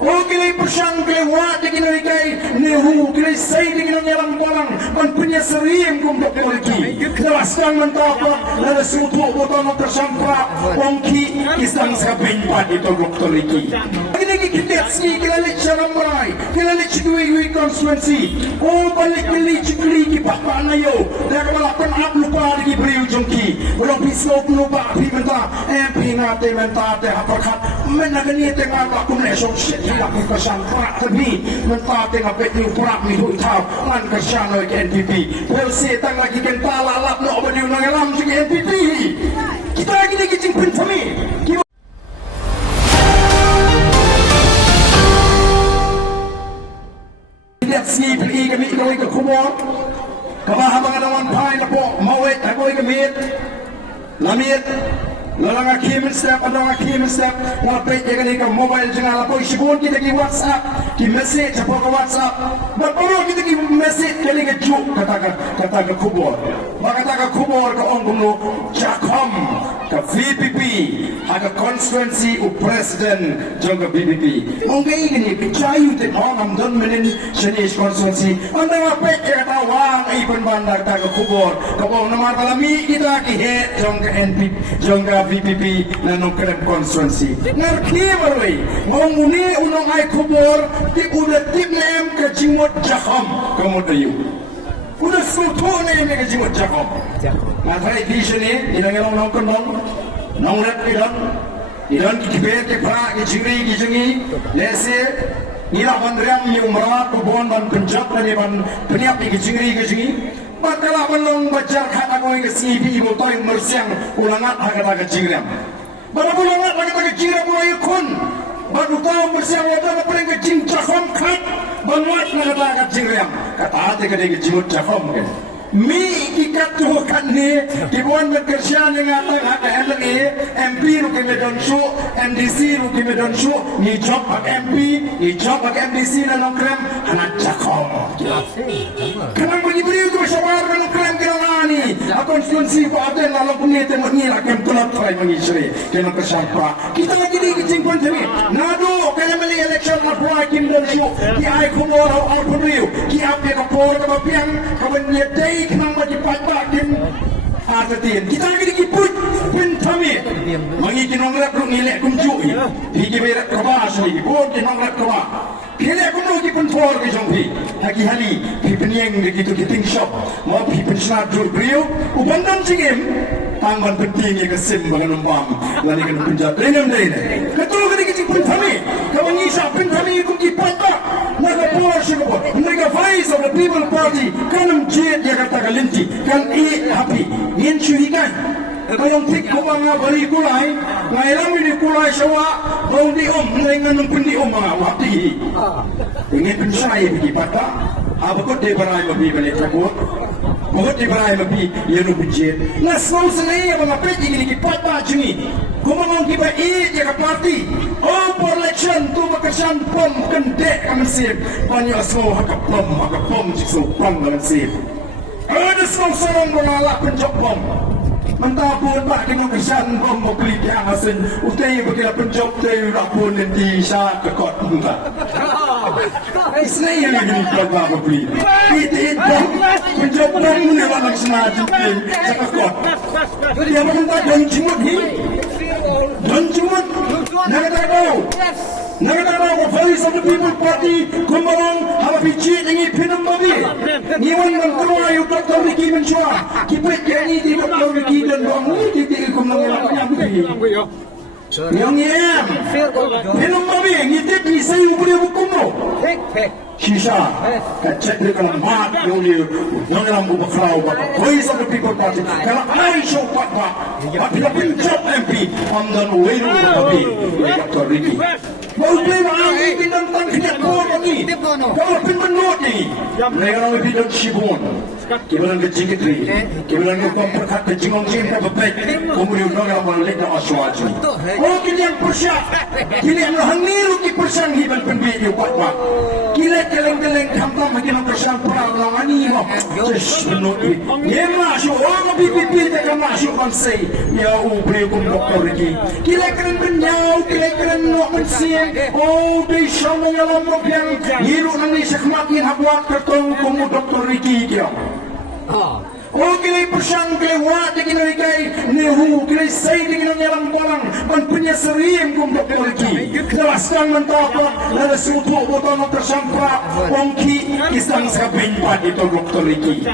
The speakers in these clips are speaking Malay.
O kilay persyang kilay wat kilay kay nehu kilay say kilay nyalang balang man punya Iasyriem kum dokoliki. Sdang mentapa na suto boto ng persyang pra ongki Sdang sa Paidbah dito dokoliki. Ini kita si kilay charamrai kilay chidui constituency. O balik kilay chikli ki pakpa na yo. Dahil malapang lupa di beriu jongki. Walang pisok lupa pimenta MP natin mentate hapakat menagani tengah bakum nesong shit. Lakukan persyang perak tebi mentate ngapet ni perak ni hutau lan kersyang oleh NPP Persi tang lagi kenta lalap no obadiu nangalam juga NPP kita lagi ni kicing pentami lihat si beli kami kawai ke kumor kabahabang adawan pai lapo mawet kawai kemit lamit Lalang Khih step, adang Khih step, ngapit ya kali ke mobile jangan lapor isibun kita ki WhatsApp, ki message apa ke WhatsApp, berpuluh kita ki message kali ke juk kata ke kubur, kata ke kubur ke orang kuno jakom ke VPP, ada constituency u presiden jangka VPP. Mungkin ini kecayu te orang don menen jenis constituency, anda ngapit ya kata wang iban bandar kata ke kubur, ke orang nama kalami kita ki head jangka NPP jangka VPP na nung kerem constituency. Ngerti marway, ngomuni unong ay kubor, di udah tip na em kajimot jakom kamu tayo. Udah suto na em kajimot jakom. Ngatay di sini, ilang ilang nong kanong, nong rat ilang kikibet kipra kijingri kijingi, lese nila bandriang yung marat kubon ban penjap na ni ban peniap kijingri kijingi. Bakala belum baca kata kau yang CV ibu tahu mersiang ulangat agak jingram. Baru ulangat agak jingram mulai kun. Baru tahu mersiang wadah apa yang kecing cakam kat. Banguat agak jingram. Kata hati kedai kecimut cakam kan. Mi ikat tu kan ni ibuan bekerja dengan ada LA MP rugi medon show MDC rugi medon show ni job pak MP ni job pak MDC dan nongkrem anak cakap kenapa diberi itu sabar dan nongkrem kena ni konstituensi pak ada lalu punya temu ni lah kempulat try mengisri kena kesampa kita lagi di kecing pun tadi nado kaya meli election apa kim dan show ki ai kumor au puriu ki ape kapor kapiang kawan dia day kenang bagi Paidbah din Artin kita lagi dikiput pentami mangi kinongrat lu ngilek kunjuk higi berat kabas lagi bon kinongrat kaba ngilek kunjuk pentor ke jongpi lagi hali pi penyeng begitu kiting shop mau pi pensna dur brio ubandan cingem tangban penting ke sim bangan umpam lani kan penjat renam lain ketul ke dikicing pentami kawangi sa pentami ku ki Paidbah naga portion ko naga voice of the people party kanam jet ya kata kalinti kan happy yen syurikan kayong tik ko mga bali kulay ngailang ini kulay sawa bau di dengan pundi mga wati ingin pensay di Paidbah abot de baray mabi balik takot abot de baray mabi yenu budget na slow sanay mga pwede gini Paidbah jini kumangong kiba ya ka party for election tu makasan pom kendek kamasip banyak slow hakapom jikso pom kamasip ada slow sarong mengalak penjok pom mentapun pak di makasan pom beli yang asin utai bagi penjok tayu rapun nanti syak kekot muka isnay yang lagi Paidbah beli itu penjok pom ni walang senajib sa kekot dia menentang dan cimut ni dan cumut nakataw ko voice of the people party kumawang hapapichi tingi pinambabi niwan ng kuruay upat daw ni Kiman Chua kipit yani di ba daw ni Kidan bang titi kumawang yang yam pinambabi ngitip ni sayo puli hukum mo Shisha, kacet ni kalau mat yang dia dalam bubakrau bapa voice of the people party kalau I show Paidbah apabila pencap MP amdan wenu tapi Dr. Ricky mau beli mana bidang tangkiat kau ni kalau penmenut ni mereka orang bidang sibun kemudian kejikitri kemudian komperkat kejingong jim berbaik kemudian orang balik dan aswaj oh kini yang persyak kini yang hangiru ki persang hiban penbiyu Paidbah kini keleng-keleng kampang makin persang perang langani Just menut ni. Dia masuk orang pipi tak masuk bangsa. Ya ubri kum doktor lagi. Kila keren benyau, kila keren nak mensiang. Oh di sana yang lama yang hidup nanti semakin habuat ketemu kum doktor lagi kira. Oh kila persang kila wat kila ikai nehu kila say kila nyalang barang man punya serim kum doktor lagi. Jelaskan mentapa lalu suatu botol tersampra ongki kisang sabin padi to doktor lagi.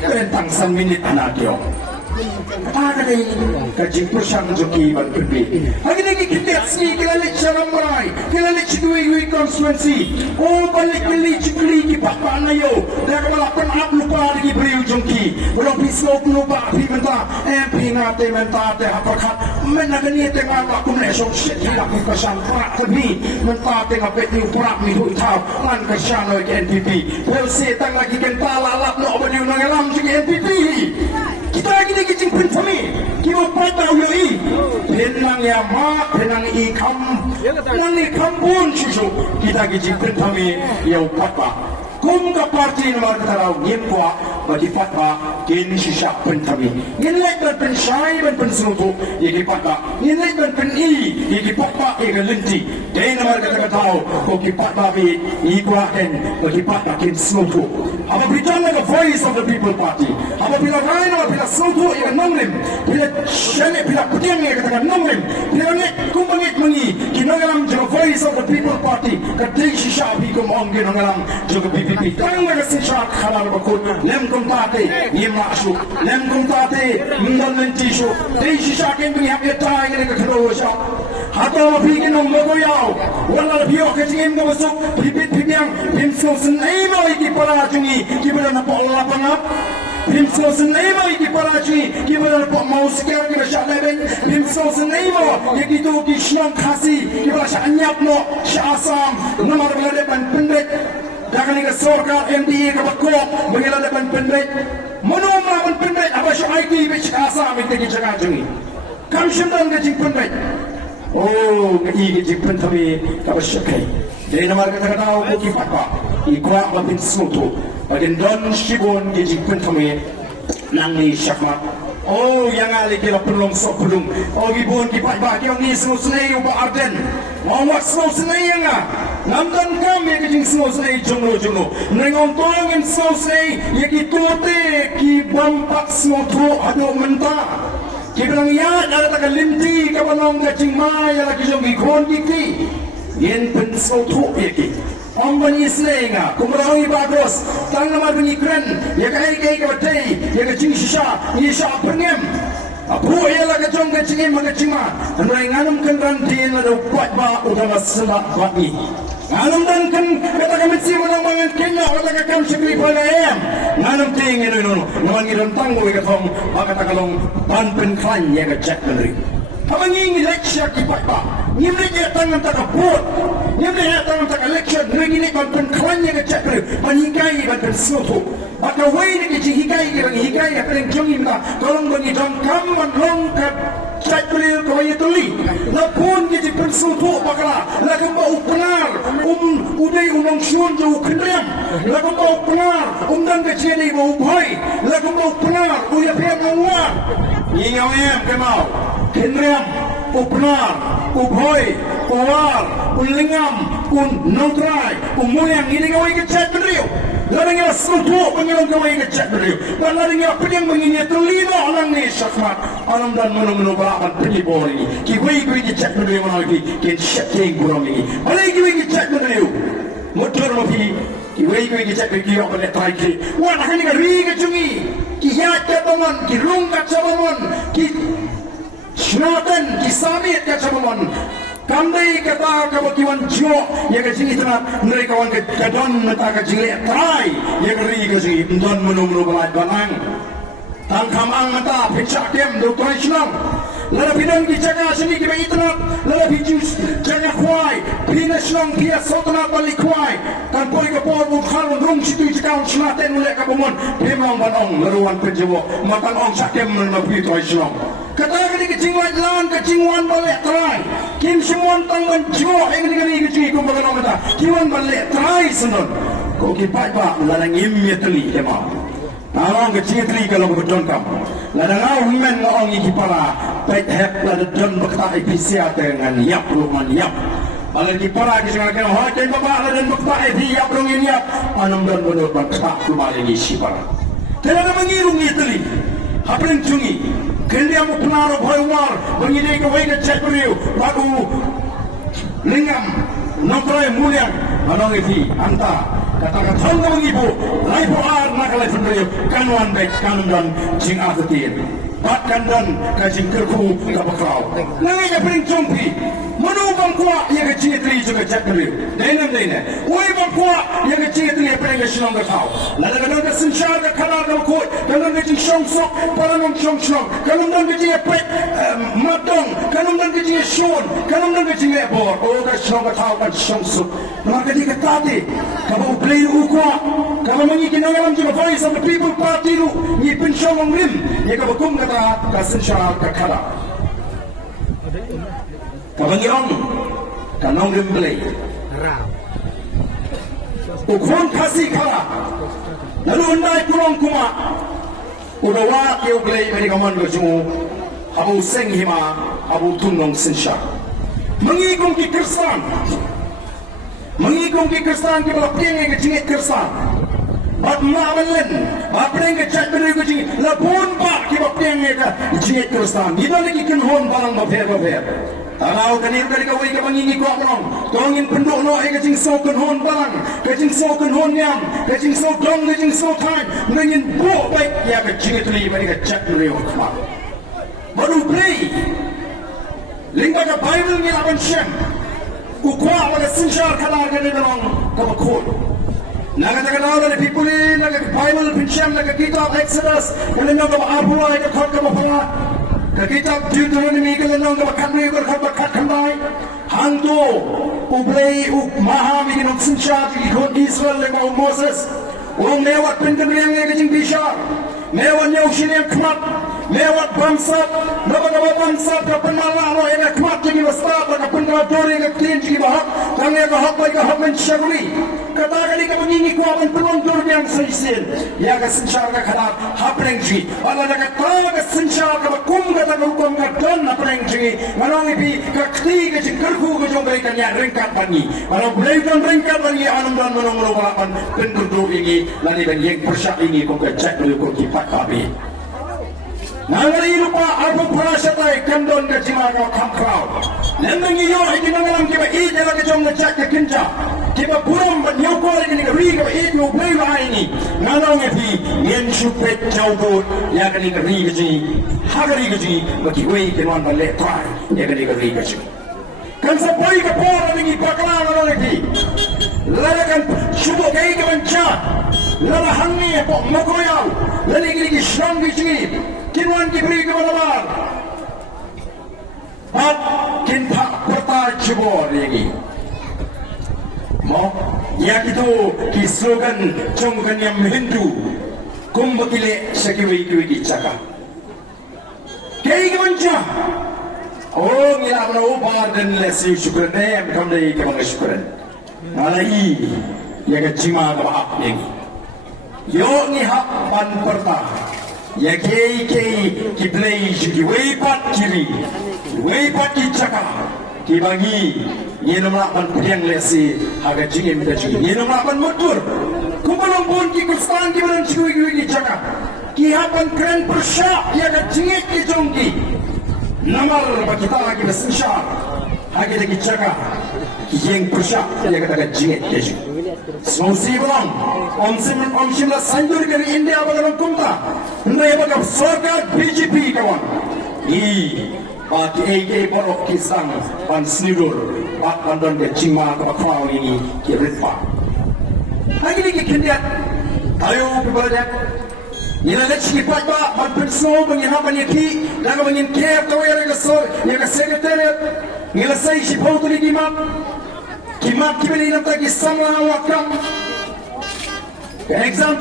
Tentang 1 minit anak dia. Ada ni kajing persang joki ban pergi. Hari ni kita sini kita lihat cara merai, kita lihat dua konstituensi. Oh balik beli cikli kipak panayo. Dah kepala up lupa lagi beri joki. Belum pisau lupa pi mentah. MP ngate mentah teh apa kat. Menagani tengah aku nesok shit hilang persang prak kami. Mentah tengah bet ni prak mi hui tau. Man persang lagi NPP. Polisi tang lagi kentala lalap nak beri nangalam jadi NPP. Kita lagi ni kecing pun kami. Kita patah Iohi. Penang ya mak, penang ikam, penang ikam pun susu. Kita kecing pun kami yang patah. Kum ke parti nomor terau ngempua bagi patah kini sisa pun kami. Nilai dan pensai dan penselutu yang patah. Nilai dan peni yang patah yang lenti. Dan nomor kata tahu bagi patah bi ikuakan bagi patah kini selutu. Apabila the voice of the people party, apabila lain apabila selutu yang nomlim, bila syane bila puting yang katakan nomlim, bila ni kumbangit mengi, kinangalam the voice of the people party, kadai sisa bi kumong kinangalam juga PPP. Tang mereka sisa halal bakut, lem kumtate, ni masuk, lem kumtate, mendal mentisu, dai sisa ken bi hak eta yang kekero sya. Atau bikin nombor yau, walau biok kecing yang masuk, pipit yang pinso senai mau iki para jungi, kita nak pola pangap. Pinso senai mau iki para jungi, kita nak mau sekian kita syak leben. Pinso senai mau, yang itu kisah kasih, kita syak nyap no, syak asam, nomor berdepan pendek. Jangan ni kesorka MDA kebakok, mengira depan pendek. Menum lawan pendek, apa syak IT bicik asam itu kita jungi. Kami sedang kecing pendek. Oh, ini jipun kami kabasyakai. Dari nama kata-kata buki fatwa, ikut lapin selutu. Bagian don shibun jipun kami nangi syakmat. Oh, yang ali kira pelong sok pelong. Oh, ibun kipat bagi orang ni selusai ubah arden. Mawak selusai yang ah. Namdan kami kecing selusai jumlo. Nengong tolongin selusai yang kitute ki bampak selutu aduk mentah. Kibilang yan, ada takkan linti kapanong kacing maya lagi jom ikon kiki. Yen pensotu yaki. Amban isne nga, kumrawi bagus. Tang naman pengikren, ya kai kabatay, ya kacing sisa, ya sya perngem. Apu ya lah kacong kacingin magacing ma. Anray nganam kan din na daw Paidbah udang selak bagi. Nganam dan kan kata kami siya walang mga Kenya kata kakam sikli pa na yan. Nganam tingin ino naman ngirang tango ikatong makatakalong panpen kanya kacak meneri. Habang ngingilek siya ki Paidbah. Ngimlik niya tangan takapot. Ngimlik niya tangan takaleksyon. Ngingilek panpen kanya kacak meneri. Manhikay panpen soto. Maka way ni kecing hikay apa yang jongin ka. Tolong bagi jangkam manlong kat cak beliau kawai tuli. Lapun kita pensutu bakala. Lakem bau penar. Uday unang syun jauh kendriam. Lakem bau penar. Dan kecil ni bau boy. Lakem bau penar. Uya pihak ngawar. Ingaw em kemau. Kendriam. Penar. Boy. Uwar. Lingam. Nutrai. Moyang ini kawai kecak beliau. Laring yang seluruh pengilang kawai kecak beliau. Dan laring yang pedang mengingat terlima orang ni syakmat. Alam dan menu-menu balapan penibor ini. Kiwai kecak beliau mana lagi. Kian syaking kurang ini. Malay kiwai kecak beliau. Motor mafi. Kiwai kecak beliau pada terakhir. Wah nak ni kari kecungi. Kihat katongan. Kirung kacabangan. Kisnatan. Kisamit kacabangan. Kandai kata kabakiwan jok yang kecing itu nak mereka kawan kadon mata kecilek try yang ri kecing don menu balai banang tangkamang mata pecak kem doktor Islam lalu bidang dijaga sini kita itu nak lalu bijus jaga kuai bina Islam dia sotna balik kuai kan boleh kapor bukan rung situ jika selatan mulai kabumon memang banong meruan penjewo matan ong sakem menapi doktor Islam. Katakan kecingwan balik terai. Kim semua tangan jiwa yang kecing kumpulan orang kata. Kiwan balik terai senun. Kau ki Paidbah melarang imya teli kemau. Along ke citri kalau betul kam. Ladang au men ngong iki para pet hep lada don bekta ipisia dengan yap ruman yap. Alang ki para ki sangat kena hoten bapa lada bekta ipi yap rungin yap. Anam don menurut bekta rumah ini si para. Tidak mengirung itali. Hapring cungi. Kelia mu penaro boywar mengidai ke wega cekriu lagu lingam nokrai muliang anong ipi anta katakan hangga mengibu laipu ar nakalai pendiriu kanuan baik kanun dan jing atetin batkan dan kajing kerku kabakrau nanganya pering cumpi menubang kuat yang kecitri juga cekriu denam dene ui bang kuat yang kecitri pering kesinong berkau lalu kadang kesensyar ke kanar kalkut kadang kecing syongsok paranong syongsok kadang kecing pek matong kadang kecing syun kadang kecing ebor oh kesinong berkau kan syongsok maka dikatati kalau play ukwa kalau mengikin alam juga voice of the people party lu ngipin syomong rim ya kabakum kata kesensyar ke kanar kabangirong kanong rim play ukron kasih kala lalu undai kurang kuma udah wakil play mereka mandojumu abu seng hima abu tunong sensha mengikung ki kersan ki balapeng ke jingit kersan bat mawalen bapeng ke chat beri ke jingit lapun ba ki bapeng ke jingit kersan ini lagi kenhon barang bafer Tahu kan ini dari kau ikan mengingi kau orang, tongin penduk no ikan jing so kenhon barang, kajing so kenhon yam, kajing so dong, kajing so time, mengin buat baik ya kajing itu ni mereka cak dulu orang. Baru play, lingkar ke Bible ni akan syam, ukwa pada sinsyar kalah kan ini dalam kabakul. Naga tahu dari people ni, naga Bible pinsyam, naga kitab Exodus, boleh naga abu ay ke kot kabapala. Kitab Deuteronomy kalau nang bakat mereka bakat kembali hantu ublay mahami kinong sinsya ikut Israel dengan Moses orang lewat pintu yang kecing bisa lewat nyausin yang kemat lewat bangsa nama bangsa kapan malah yang kemat jadi waspada kapan dori ketin jadi bahak kami bahak baik bahak mencari katakan ika mengingi kuaman penontor yang seisin ya kesensyar kakat haprengji ala nak tahu kesensyar kabakum kata hukum kadan haprengji manong ibi kakti kecing kerku kecing berikan yang ringkat bani kalau berikan ringkat bani anam dan menong balapan penontor ini lani dan yang persyak ini kau kecek dulu kau kipat kabi. Nangari lupa apa perasatai kandon kecima kau kamkrau. Lembang Iohi di nangalam kiba id yang kecong ngecek ke kinca. Kiba buram nyokor ini ke ri kiba id nu play lah ini. Nanang epi yen supet jauh ya kini ke ri kecing. Hagari kecing bagi wei kenuan balik try ya kini ke ri kecing. Kan sampai ke pora ini paklan nanang epi. Lalakan subuk kaya ke mencat. Lala hangi pok makoyau. Lali kini kisram kecing. Kinuan diberi kepada bar. Bat kinta pertar cebor lagi. Mau ya itu kislogan congkan yang Hindu kumbakile sekiwi cakap. Kaya kemanca. Oh ngira mana ubar dan lesi syukuran dem kamdai kemang syukuran. Alai ya kecima kabahap lagi. Yo ni hak ban pertar. Ya kei ki play ki weipat kiri weipat ki caka ki bangi ye nomlapan pediang lesi haga jingin da jingin ye nomlapan mutur kumalong pun ki kustan ki baran chui ki caka ki hapan kren persyak ya ga jingit ki jongki namar ba kita lagi besensyar hagi da ki caka ki yeng persyak ya ga jingit ki jingin Semua orang, om simla sanjur dari India bagaimana kumta, Hynrei bagaimana सरकार BJP kawan, bagi AK borok kisang pan snidur, bak pandan dia cima kebakwal ini kiritpa. Lagi ni kikindiat, ayo berbalat, Nila lecih Paidbah, ban pensau mengihap menyeki, lagu menyingkir kau yang sekretariat, nila saya si pau tu dikimak. Kimak kibeli nanti kisah wakam. Exam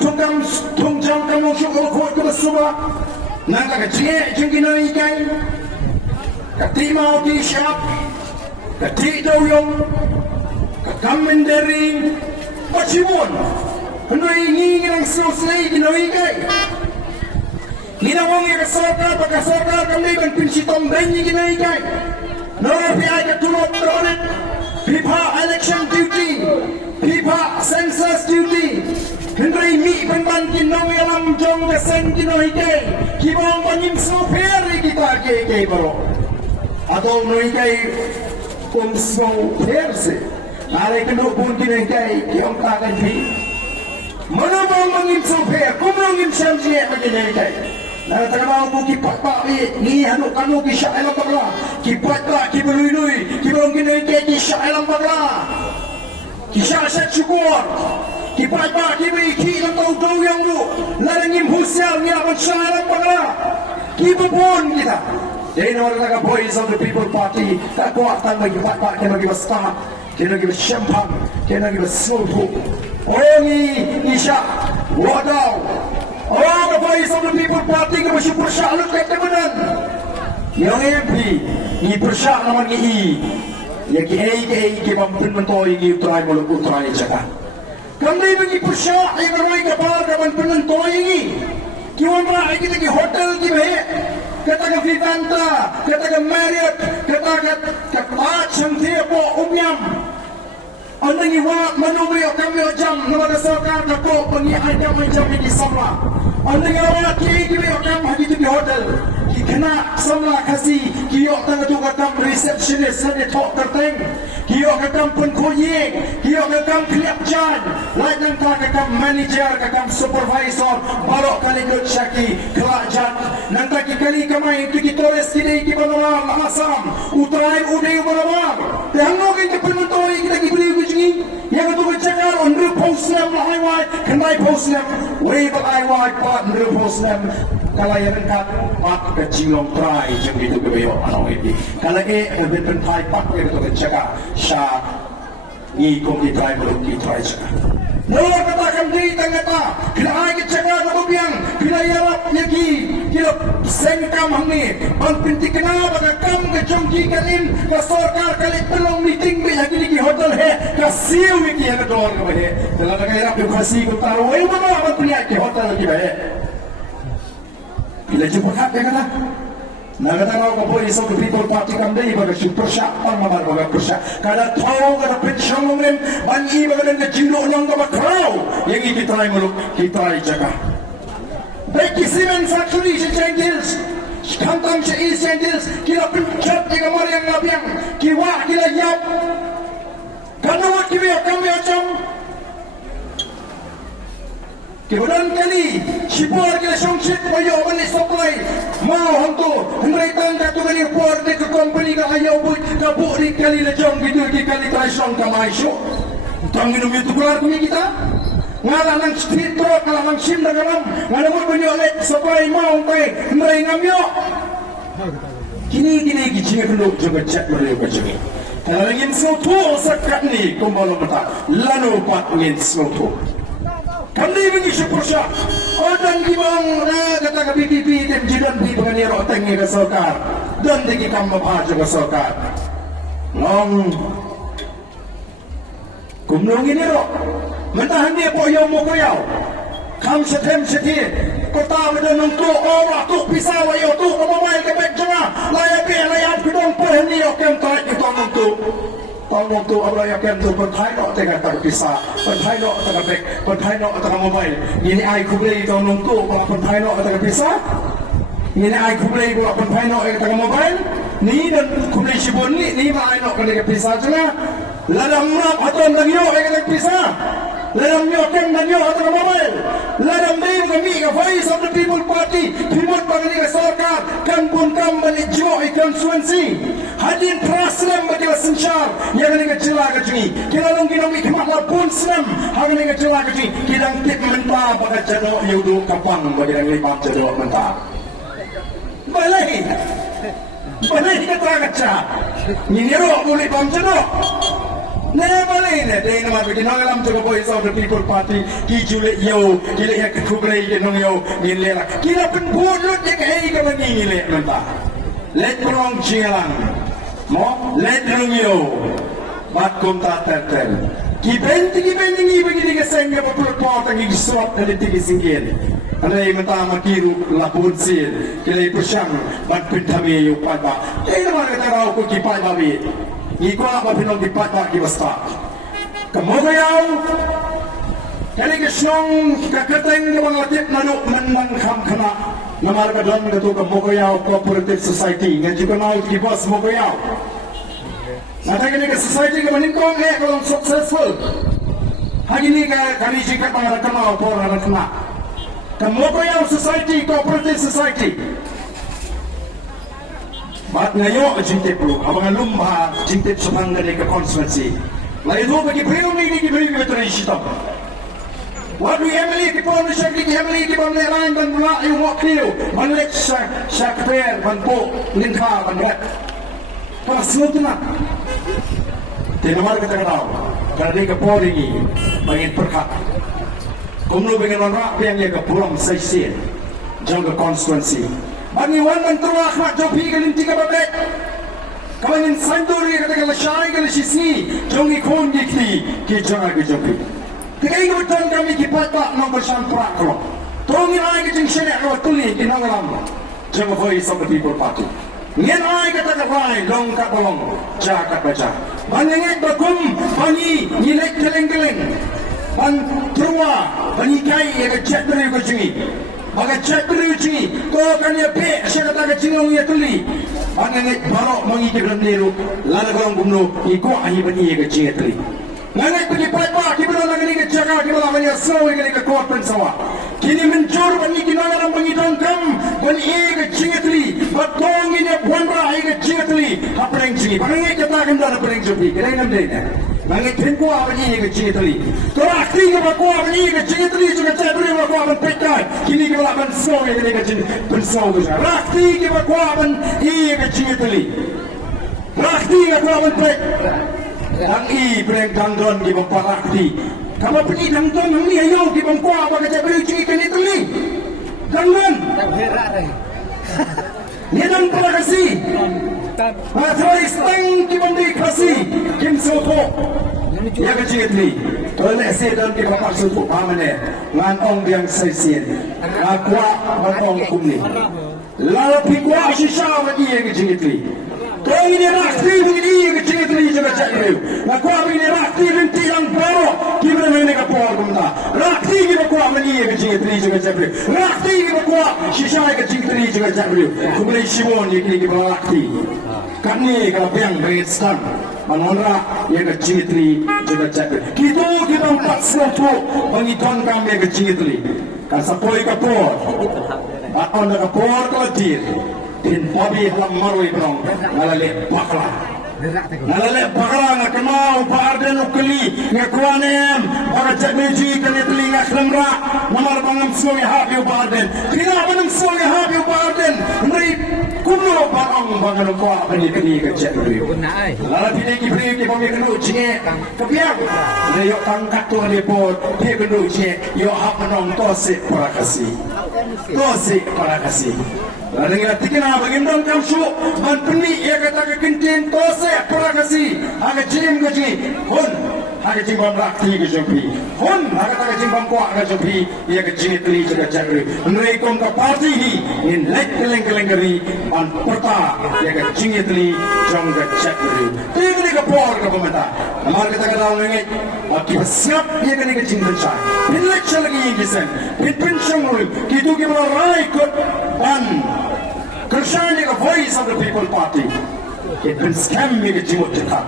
tungjang kamu syukur kuat ke bersama. Nangka kecil jengkin ikai. Kati mau disyap. Kati doyong. Kakamen dari. Pacibun. Hynrei nginang selesai kinoi kai. Ginawang yang kesarkar kami dan pinsitong benyi kinoi kai. Nora PI ketulot teronet. Pipa election duty. Pipa census duty. Hynrei mi penban kinong yalam jong kesen kinoi kai. Kibang panyim soperi kita kai baro. Atau noi kai kumsong perse. Nalai kenduk pun kinoi kai kiong takan pi. Mana bang mangin soper, kumangin samsiye begini kai. Nara tagaw mo kipat ni hanuk kanu ki sya elam bagla. Kipat ki belui-lui, ki bang kinoi kai ki sya elam bagla. Ki sya set syukur. Kipat ki bi ki lam tau yang lu. Larangim husial ni abang sya elam bagla. Ki bepon kita. They know like a boys of the people party. Tak kuat tang lagi kipat kena give a star, kena give a champagne, kena give a slow hook. Ongi Isha, wadaw. Orang the voice of the people party ke masih persyak lu kat temenan. Yang AMB ni persyak naman ni I. Ya ki ke mampun mentoi ni utrai muluk utrai jaga. Kami bagi persyak yang ramai kapal kapan penentoi ni. Kiwan ra kita ki hotel ki be. Kata ke Vivanta, kata ke Marriott, kata ke Taj Shantia po umyam. Orang ini wak menubri kami jam nama dasar kapok pengiayan macam ini sama. Orang ini wak kiri kami haji di hotel. Kena sama kasih kiok tengah tu kakam receptionist ada talk terteng. Kiok kakam penkoyek, kiok kakam kelip jan. Lain yang kakam manager, kakam supervisor. Balok kali dot syaki kelak jan. Nanti kali kami itu kitores kini kibanawar asam. Utrai udai banawar. Tengok kita penonton kita kibeli kucing. Yang itu bercakap under postam lahai kenai postam. Wei berlahai pat under postam. Kalau yang dekat pak kecilong try jam itu kebayo anong ini. Kalau lebih pentai pak itu bercakap sya ni kong di try belum di try cakap. Mula katakan di tengah tak. Kena ai cakap apa biang. Kena yarap nyaki. Kena sengkam hangi. Ang pinti kenapa kakam kejongki kalin. Kasorkar kali pelong meeting be lagi di hotel he. Kasiu iki yang kedor ke he. Dalam kaya yarap kasih ko taruh. Mana apa punya ke hotel lagi be. Bila jumpa hak dia kata, nak kata kau boleh isau ke people party kami bagai super syak, pangmar bagai persyak. Kada tahu kada pensiun mungkin, banyi bagai dengan jiluk yang kau berkerau. Yang ini kita lagi meluk, kita lagi jaga. Becky Simmons actually si Jengils, kantang si East Jengils, kira pencet di kamar yang ngabiang, kiwa kira yap. Karena waktu kami macam. Kemudian kali sipor kita songsit bayo bani supply mau hantu Hynrei tangga tu kali por de company ka ayaw buat kabuk di kali lejong gitu di kali kaisong kamai show tang minum itu keluar kami kita ngalah nang street road ngalah nang sim dan ngalam ngalah mo banyo let supply mau kay Hynrei ngamyo kini gicing penduk juga cek boleh bacani kalau ingin soto sakat ni kumbalo mata lalu pat ingin soto. Kami bagi syukur-syukur. Orang gimang kata ke PPP dan jidan di pengen yerok tengi ke sokar. Dan tinggi kamu baca ke sokar. Long. Kumlong ini rok. Mentahan dia po yang mau kayau. Kam setem sekit. Kota benda nungtu. Orang tu pisau ayo tu. Kemamai ke baik jengah. Layak kudong perheni okem tarik itu nungtu. Tolong tu abang yang kem tu pentai nak tengah tak pisah, pentai nak tengah back, pentai nak tengah mobile. Ini ai kubeli tolong tu kalau pentai nak tengah pisah. Ini ai kubeli kalau pentai nak tengah mobile. Ni dan kubeli sibun ni ai nak tengah pisah cina. Ladang map atau dagio tengah pisah. Ladang nyokem dan nyo tengah mobile. Ladang ni kami ke voice of the people party. People party ke sarkar kan pun kam balik joy constituency. Hadin praslam bagi sensyar yang ini kecelah kecil. Kita longgi kemaklah pun senam. Hari ini kecelah kecil. Kita tip mentah pada jadwal yudu kapang bagi yang lipat jadwal mentah. Balai kita kecah. Ini roh boleh pam jadwal. Balai ni. Dia nama bagi nalam tu voice of the people party. Kijulik yo, kijulik yang kublai jenong yo, gilek. Kita pun bulut yang hei kau ni gilek mentah. Let perong cialang. Mo let rungyo bat kum ta tertel Kiben ni begini keseng dia betul tangi gisot dari tinggi singgir. Ada yang mentah makiru lapun sin, kira pusang ban pintami yu Paidbah. Ini mana kata rau ku ki Paidbah bi. Iko apa pinong di Paidbah ki basta. Kemudian kali kesong kakateng ke bangatip nanu menang kham khana. Namar kadon katu kemudian cooperative society ngaji kenal ki bos kemudian. Nanti kali ke society ke meningkong kalau successful. Hari ini kali jika pangaran kenal orang kena. Kemudian society, cooperative society. Mat ngayo jintip lu, abang lumba jintip sebang dari ke konstitusi. Lalu itu bagi beliau ni beliau betul isitam. Waktu Emily di pon syakli Emily di pon lain dan pula yang wakil, balik syakper bantu lingkar banyak. Pas lu tu nak. Tidak kita tahu, kerana ke pon ini bagi perkat. Kumlu dengan orang yang ia kepulang seisi, jauh ke konstitusi. Bagi orang terwah nak jopi ke linti ke babek. Kalau ingin sandur dia katakan syai ke sisi, jauh ikon dikli ke jangan ke jopi. Ketika itu betul kami ke Paidbah nak bersamprak kalau. Tolongin ai ke jeng senek kalau tuli ke nangalam. Jangan voice of the people party. Ngen ai katakan rai long kat bolong, jagat baca. Banyak bakum, bani nilai keleng-keleng. Ban terua banikai yang cat beri ke sini, bagai cat beri ke sini, kau kan dia pe, saya kata ke sini dia tuli, bangai barok mengikir dalam niru, lalu orang gumno ikut ahi bani ke sini tuli. Nangai pergi Paidbah, kita nak ni ke jaga, kita nak bani asal ke ke kuat pensawah. Kini mencur bani kita nak bani dongkam, bani ke sini tuli, batong ini buanra ke sini tuli, apa yang sini, bangai kita akan dah apa yang jopi, kita yang namanya. Langit tinggu apa ni ke ciri teli. Torak tinggi baku apa ni ke ciri teli juga ciri baku apa pekai. Kini kita lakukan saw yang ke ciri bersau tu. Rak tinggi baku apa ni ke ciri teli. Rak tinggi baku apa pek. Ang i bereng dangdon di bawah rakti. Kalau pergi dangdon ang ni ayo di bawah apa ke ciri kini teli. Dangdon. Ni dang pada kasih. Matrai Sdang di bandi kasih Kim Soto ya kecil ni oleh sedang di kapal Soto pamane ngantong yang sesin akwa ngantong kumni lalu pikwa sisa lagi yang kecil ni kau ini rakti begini yang kecil ni juga cakap akwa ini rakti binti yang baru kita ini kapal kumna rakti kita kuat lagi yang kecil ni juga cakap rakti kita kuat sisa yang kecil ni juga cakap kumni Simon yang kita rakti kami kalau yang bereskan manora yang kecil juga cakap kita empat satu pengikon kami yang kecil kan sapoi kapor bakon kapor keledir din pabi halam marui berong ngalale bakla ngalale bakla ngakenau paarden ukeli ngakuanem para cakmeji kami telinga kelemra namar bangam suami habi paarden kira banam suami habi paarden Hynrei kuno barang bangan kuah bani kecil dulu. Lalu pilih kibri di bawah kendu cek kebiak. Leyok tangkat tu ada pot, dia kendu cek. Yo apa nong tosik para kasih, tosik para kasih. Lalu dengan tikina bagian kamsu, ban peni ia kata kekintin tosik para kasih. Agak jim gaji, kon. Agak jim bam rakti ke jopi, kon. Agak jim bam kuah ke jopi. Ia kecil teri juga cakap. Hynrei kom ke parti ni, in lek keleng keri. An perta yang kecil teli jong kecak dulu. Tiada ni kapor ke pemerintah. Nampak kita kata orang ini, kita siap dia kena kecil bencana. Election lagi yang kisah, pension dulu. Kita kita rai ikut ban. Kerjaan yang voice of the people party. Kita scam yang kecil kita.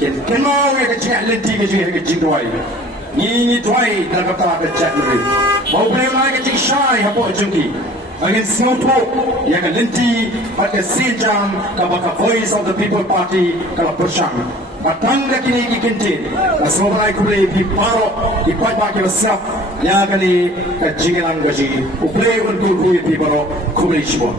Kita kenal yang kecil lenti kecil doai. Ni doai dalam kata kecak dulu. Bau beliau lagi kecil syai apa jengki. Angin Soto yang lenti pada sejam kepada voice of the people party kalau bersang batang dah kini dikentin semua boleh diparok dipakai bagi besar yang kali kejingan gaji boleh untuk people boleh cuba